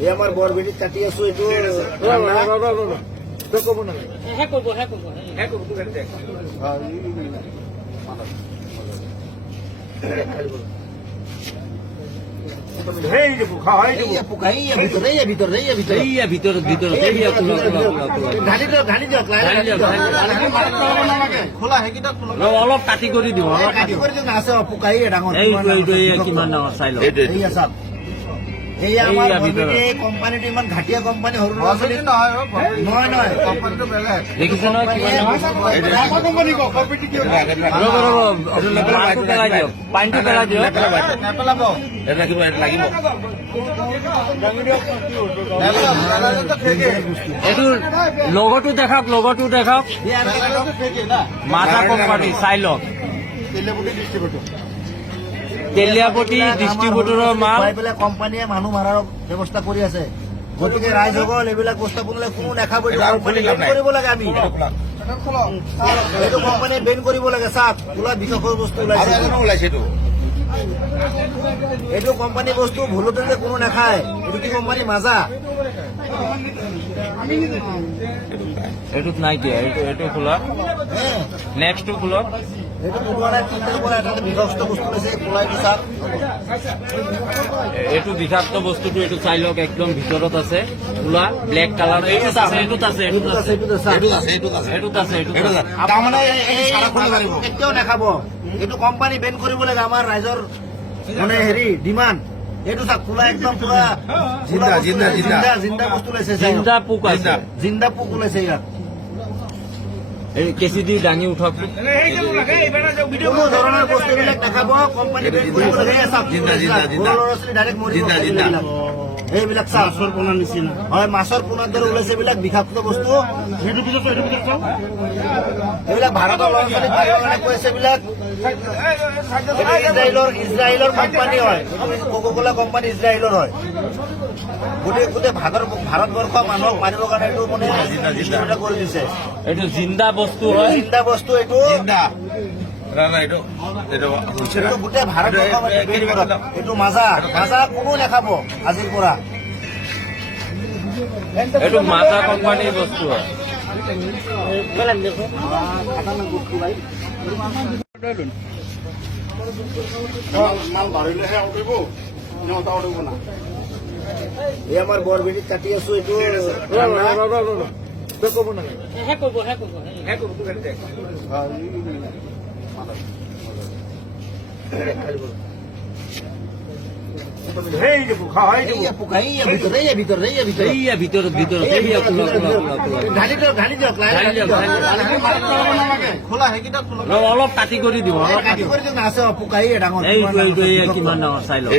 এই আমাৰ বৰবেটি কাটি আছো এইটো কব না অলপ কাটি কৰি দিওঁ কিমান ডাঙৰ চাই লওঁ এই আমাৰ কোম্পানিটো ইমান ঘাটিয়া কোম্পানি সৰু ল'ৰা ছোৱালী নহয় কোম্পানিটো বেলেগ দেখিছে নহয় পানীটো পেলাই দিয়ক নেপেলাব এইটো লগতো দেখাওক মাথা কোম্পানী চাই লওক তেলিয়াপতি ডিষ্ট্ৰিবিউটৰৰ মাল কোম্পানীয়ে মানুহ মাৰাৰ ব্যৱস্থা কৰি আছে গতিকে ৰাইজসকল এইবিলাক বস্তু বনালে কোনো নাখাব কৰিব লাগে আমি এইটো কোম্পানীয়ে বেন কৰিব লাগে চাওক ওলা বিষয়ৰ বস্তু ওলাইছে এইটো কোম্পানী বস্তু ভুলতে যে কোনো নাখায় এইটো কি কোম্পানী মাজা এইটোত নাই দিয়া এইটো খোলা নেক্সটটো খোলক এইটো বিষাক্ত বস্তুটো এইটো চাই লওক একদম ভিতৰত আছে খোলা ব্লেক কালাৰ কেতিয়াও নাখাব এইটো কোম্পানী বেন কৰিব লাগে আমাৰ ৰাইজৰ মানে হেৰি ডিমাণ্ড এইটো চাওক খোলা একদম পুৰা জিন্দা বস্তু ওলাইছে জিন্দা পোক ওলাইছে ইয়াত কেঁচি দি দাঙি উঠক কোনো ধৰণৰ বস্তুবিলাক দেখাব কোম্পানী এইবিলাক মাছৰ পোনাৰ নিচিনা হয় মাছৰ পোনাৰ দৰে ওলাইছে এইবিলাক বিষাক্ত বস্তু এইবিলাক ভাৰতৰ ল'ৰা ছোৱালী কৈছে এইবিলাক ইজৰাইলৰ কোম্পানী হয় কোকা-কোলা কোম্পানী ইজৰাইলৰ হয় গোটেই ভাৰতবৰ্ষ মানুহক মাৰিবৰ কাৰণে এইটো মানে কৰি দিছে এইটো জিন্দা বস্তু হয় জিন্দা বস্তু এইটো গোটেই ভাৰতবৰ্ষ এইটো মাজা কোনো নাখাব আজিৰ পৰা এইটো মাজা কোম্পানীৰ বস্তু হয় এই আমাৰ বৰবেটি কাটি আছো এইটো কব না অলপ কাটি কৰি দিওঁ কিমান ডাঙৰ চাই লওক